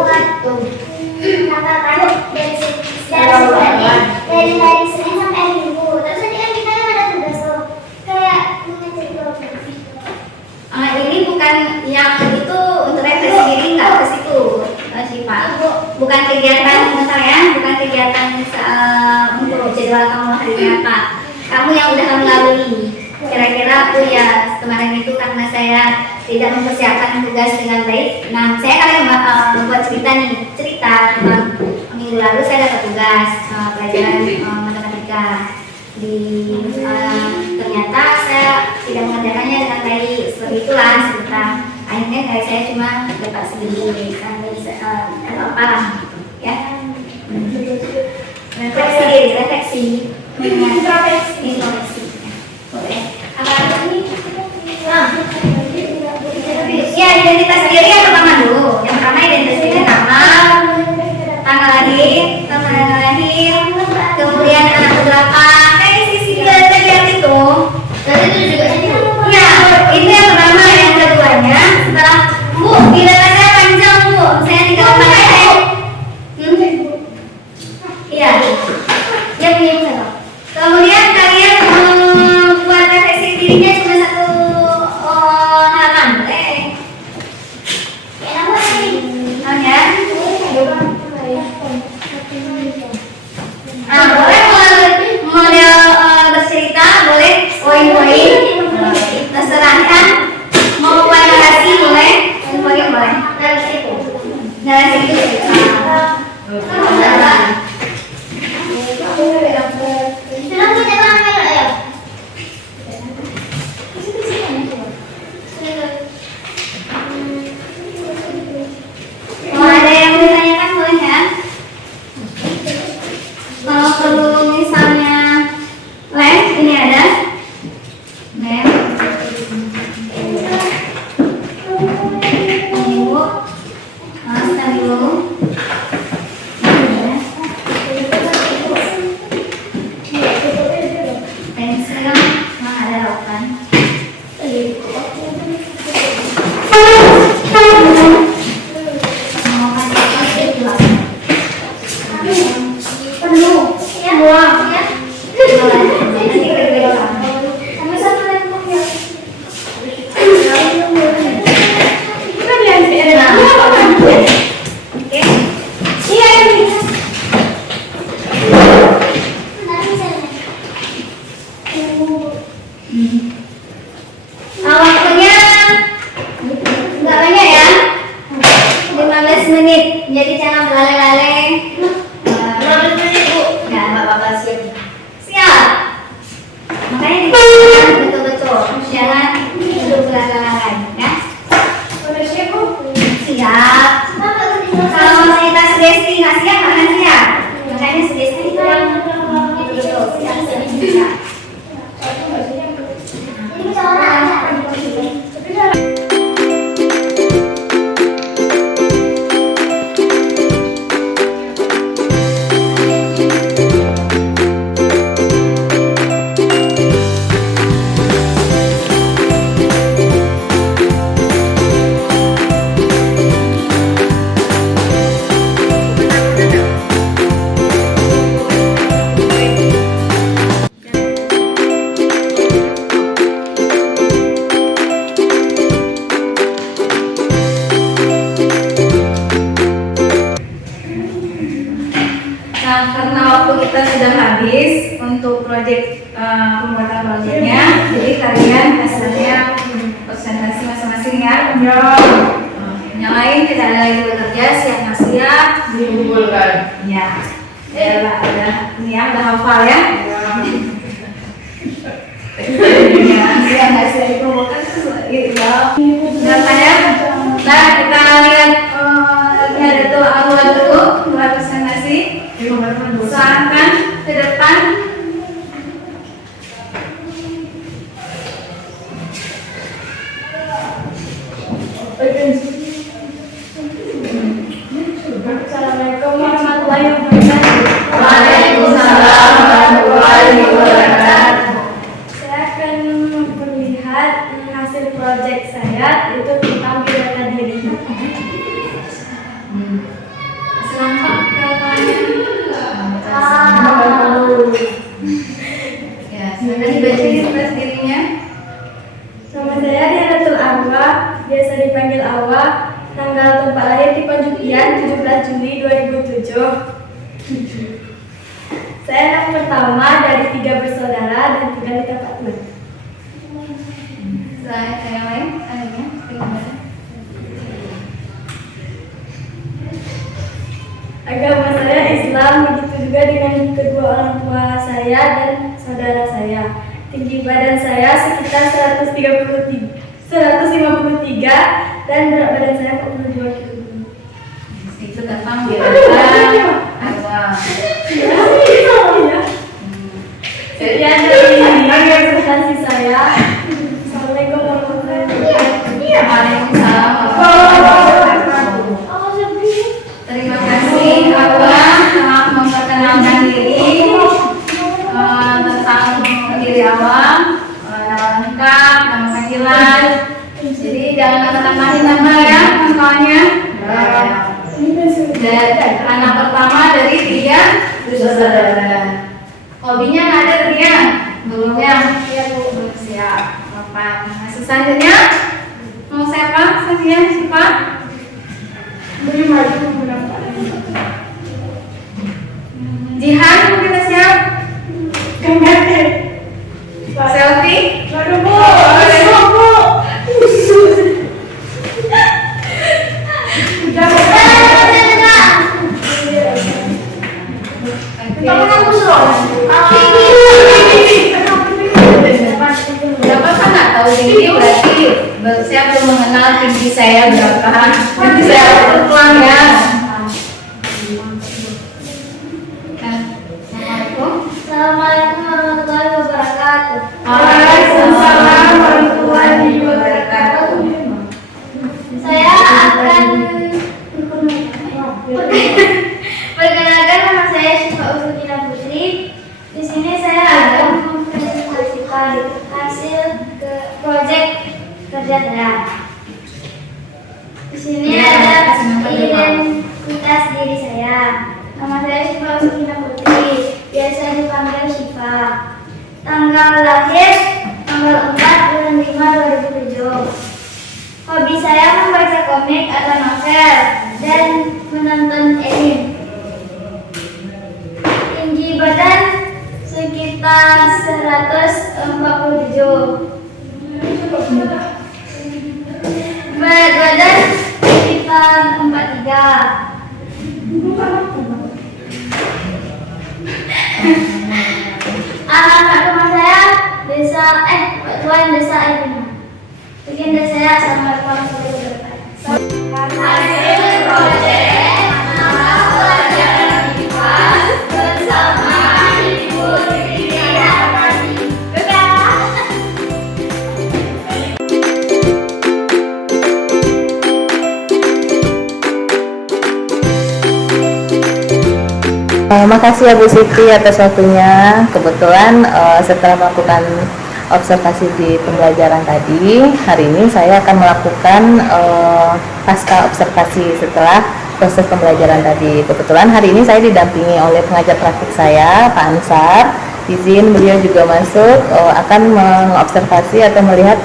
dari hari Senin sampai hari Minggu. Terus nanti kan kita ada tugas tuh kayak mengecek ini bukan yang itu untuk refleksi diri nggak ke situ, Syifa. Bukan kegiatan bentar ya, bukan kegiatan untuk jadwal kamu hari ini apa. Kamu yang udah kamu lalui. Kira-kira aku ya kemarin itu karena saya tidak mempersiapkan tugas dengan baik. Nah, saya kalian membuat cerita tentang minggu lalu saya dapat tugas pelajaran matematika. Ternyata saya tidak mengerjakannya dengan baik. Seperti itulah cerita. Akhirnya saya cuma dapat segini parah gitu ya. Refleksi introspeksi. Boleh. Apa ini? Ya, identitas diri yang pertama dulu. Yang pertama identitas diri tanggal lahir, kemudian anak berapa, kayak sisi data itu. Dan itu juga ya, itu yang pertama. Yang keduanya setelah Bu, bila saya panjang Bu, saya tinggal pakai. Iya. Ya, kemudian kalian Boleh model bercerita, boleh poin-poin. Terserah kan. Mau buat narasi boleh, poin boleh. Narasi itu cerita. Kalau ada yang ditanyakan boleh ya. Kalau perlu misalnya lem, ini ada lem. Ini bu, stand dulu. Pensil, ada rokan. Waktunya nggak banyak ya, 15 menit. Jadi jangan berlale-lale. 15 menit bu. Ya nggak apa-apa siap. Makanya dikasih betul-betul, jangan duduk berlale-lale ya. Siap. Kalau kita sugesti nggak siap, akan siap. Makanya sugesti itu yang betul-betul siap. Nah, karena waktu kita sudah habis untuk pembuatan proyeknya, jadi kalian hasilnya presentasi masing-masing ya. Yang lain tidak ada lagi bekerja, siap nggak siap? Dikumpulkan. Ya, ada ini ya, udah hafal ya. Siap nggak siap dikumpulkan sesuai ya. Berapa ya? Nah, kita lihat ini ada tuh aluan dulu buat presentasi. Usahakan ke depan. Assalamualaikum warahmatullahi wabarakatuh. Waalaikumsalam warahmatullahi wabarakatuh. Saya akan memperlihat hasil proyek saya, itu tentang bela diri. Selamat kawannya. Ya, silakan dibacain tulis dirinya. Nama saya Dianatul Arwa, biasa dipanggil Awa. Tanggal tempat lahir di Panjukian 17 Juli 2007. Saya anak pertama dari 3 bersaudara dan tinggal di tempat lain. Selain yang lain, adanya gimana? Agama saya Islam, begitu juga dengan kedua orang tua saya dan saudara saya. Tinggi badan saya sekitar 153 dan berat badan saya 42 kg. Itu gampang bilang. Sekian dari presentasi saya. Assalamualaikum warahmatullahi wabarakatuh. Waalaikumsalam warahmatullahi wabarakatuh. Terima kasih Abah telah memperkenalkan diri tentang diri Abah, nama lengkap, nama panggilan. Jadi jangan tambahin nama ya kawannya. Dan anak pertama dari 3 bersaudara. Hobinya nggak ada dia? Belum ya? Belum siap. Apa? Nah, selanjutnya mau siapa? Siapa? Beri maju menggunakan Bapak kan nggak tahu tinggi, berarti saya belum mengenal tinggi saya berapa. Nanti saya ulang ya. Assalamualaikum. Assalamualaikum warahmatullahi wabarakatuh. Waalaikumsalam warahmatullahi wabarakatuh. Saya akan perkenalkan, nama saya Syifa Usukina Putri. Di sini saya akan mempresentasikan hasil proyek kerja saya. Di sini ada identitas diri saya. Nama saya Syifa Usukina Putri, biasa dipanggil Syifa. Tanggal lahir tanggal 4 bulan 5 2007. Hobi saya membaca komik atau novel dan menonton anime. Tinggi badan sekitar 147. Berat badan sekitar 43. Alamat rumah saya Batuan Desa Aibina. Sekian dari saya. Assalamualaikum warahmatullahi wabarakatuh. Hasil proyek mata pelajaran IPA bersama Ibu Siti Harmani. Makasih ya Bu Siti atas waktunya. Kebetulan setelah melakukan observasi di pembelajaran tadi, hari ini saya akan melakukan pasca observasi setelah proses pembelajaran tadi. Kebetulan hari ini saya didampingi oleh pengajar praktik saya, Pak Ansar. Izin beliau juga masuk akan mengobservasi atau melihat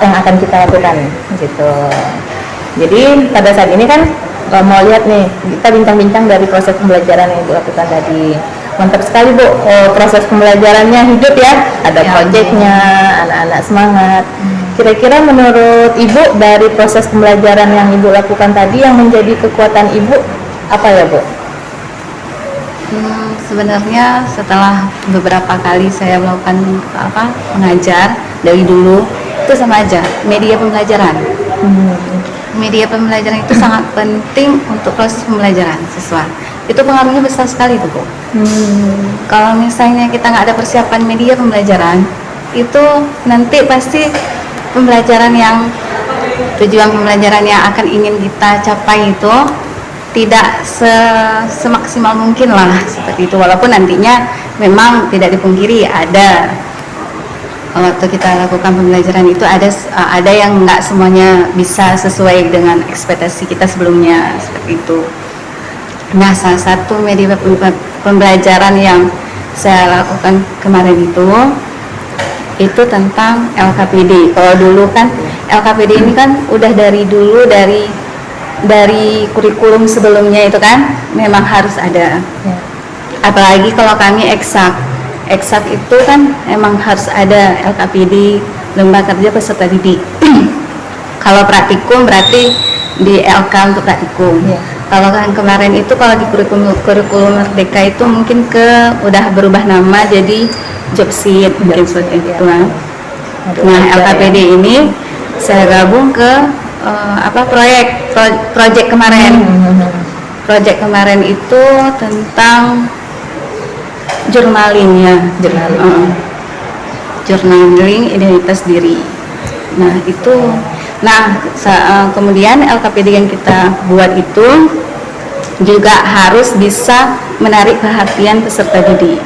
yang akan kita lakukan gitu. Jadi pada saat ini kan mau lihat nih, kita bincang-bincang dari proses pembelajaran yang Ibu lakukan tadi. Mantap sekali Bu, proses pembelajarannya hidup ya, ada proyeknya, anak-anak semangat. Kira-kira menurut Ibu dari proses pembelajaran yang Ibu lakukan tadi yang menjadi kekuatan Ibu apa ya Bu? Sebenarnya setelah beberapa kali saya melakukan mengajar dari dulu, itu sama aja media pembelajaran. Media pembelajaran itu sangat penting untuk proses pembelajaran siswa. Itu pengaruhnya besar sekali tuh Bu. Kalau misalnya kita nggak ada persiapan media pembelajaran, itu nanti pasti pembelajaran yang tujuan pembelajaran yang akan ingin kita capai itu tidak semaksimal mungkin lah seperti itu. Walaupun nantinya memang tidak dipungkiri ada waktu kita lakukan pembelajaran itu ada yang nggak semuanya bisa sesuai dengan ekspektasi kita sebelumnya seperti itu. Nah, salah satu media pembelajaran yang saya lakukan kemarin itu tentang LKPD. Kalau dulu kan LKPD ini kan udah dari dulu dari kurikulum sebelumnya itu kan memang harus ada. Apalagi kalau kami eksak itu kan emang harus ada LKPD, lembaga kerja peserta didik. Kalau praktikum berarti di LK untuk praktikum. Kalau kan kemarin itu kalau di kurikulum Merdeka itu mungkin udah berubah nama jadi Jobseed mungkin seperti itu. Nah, LKPD ini saya gabung ke proyek kemarin. Proyek kemarin itu tentang journaling ya, journaling identitas diri. Nah itu, kemudian LKPD yang kita buat itu juga harus bisa menarik perhatian peserta didik.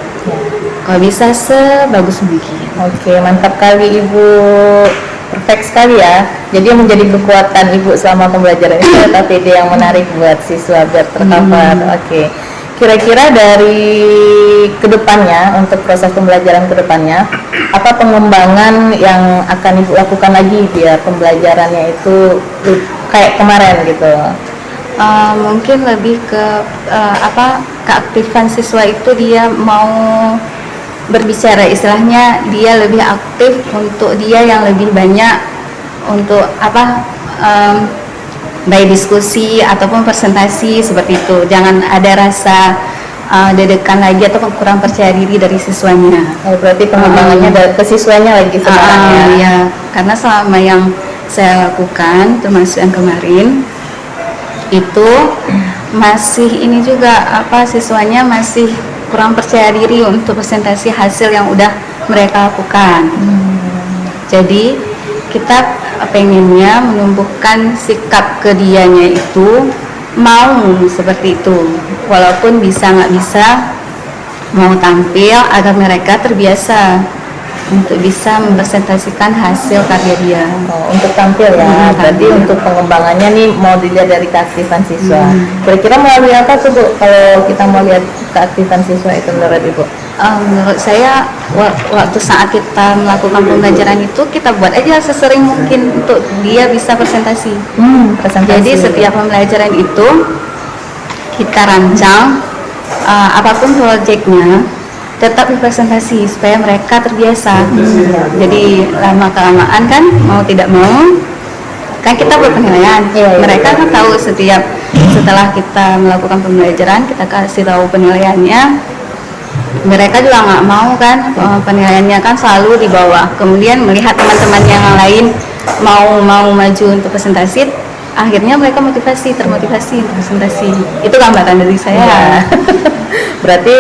Kalau bisa sebagus mungkin. Oke, mantap kali Ibu, perfect sekali ya. Jadi yang menjadi kekuatan Ibu selama pembelajaran itu LKPD yang menarik buat siswa biar tercover. Oke. Kira-kira dari kedepannya, untuk proses pembelajaran kedepannya, apa pengembangan yang akan Ibu lakukan lagi biar pembelajarannya itu kayak kemarin gitu? Mungkin lebih ke keaktifan siswa itu dia mau berbicara, istilahnya dia lebih aktif untuk dia yang lebih banyak untuk baik diskusi ataupun presentasi seperti itu. Jangan ada rasa dedekan lagi atau kurang percaya diri dari siswanya. Oh, berarti pengembangannya ke siswanya lagi sekarang ya. Ya, karena selama yang saya lakukan termasuk yang kemarin itu masih ini juga siswanya masih kurang percaya diri untuk presentasi hasil yang udah mereka lakukan. Jadi kita pengennya menumbuhkan sikap ke dianya itu mau seperti itu, walaupun bisa nggak bisa mau tampil agar mereka terbiasa untuk bisa mempresentasikan hasil karya dia. Oh, untuk tampil ya, berarti tampil. untuk pengembangannya nih mau dilihat dari keaktifan siswa. Kira-kira melalui apa tuh Bu, kalau kita mau lihat keaktifan siswa itu menurut Ibu? Menurut saya waktu saat kita melakukan pembelajaran itu kita buat aja sesering mungkin untuk dia bisa presentasi. Presentasi. Jadi setiap pembelajaran itu kita rancang apapun proyeknya tetap dipresentasi supaya mereka terbiasa. Jadi lama kelamaan kan mau tidak mau kan kita berpenilaian. Mereka kan tahu setelah kita melakukan pembelajaran kita kasih tahu penilaiannya. Mereka juga nggak mau kan penilaiannya kan selalu di bawah. Kemudian melihat teman-teman yang lain mau maju untuk presentasi, akhirnya mereka termotivasi untuk presentasi. Itu gambaran dari saya. Berarti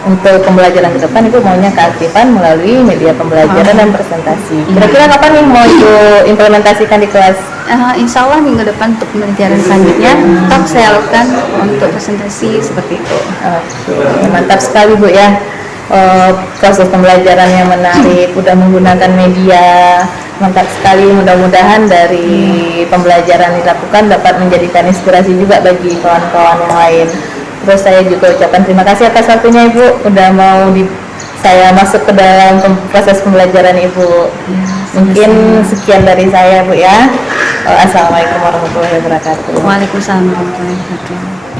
untuk pembelajaran ke depan Ibu maunya keaktifan melalui media pembelajaran dan presentasi. Kira-kira kapan nih mau Ibu implementasikan di kelas? Insya Allah minggu depan untuk pembelajaran selanjutnya tetap saya lakukan untuk presentasi seperti itu. Oke, mantap sekali Bu ya. Proses pembelajaran yang menarik, udah menggunakan media, mantap sekali. Mudah-mudahan dari pembelajaran dilakukan dapat menjadikan inspirasi juga bagi kawan-kawan yang lain. Terus saya juga ucapkan terima kasih atas waktunya Ibu, udah mau saya masuk ke dalam proses pembelajaran Ibu. Mungkin sekian dari saya Bu ya. Assalamualaikum warahmatullahi wabarakatuh. Waalaikumsalam warahmatullahi wabarakatuh.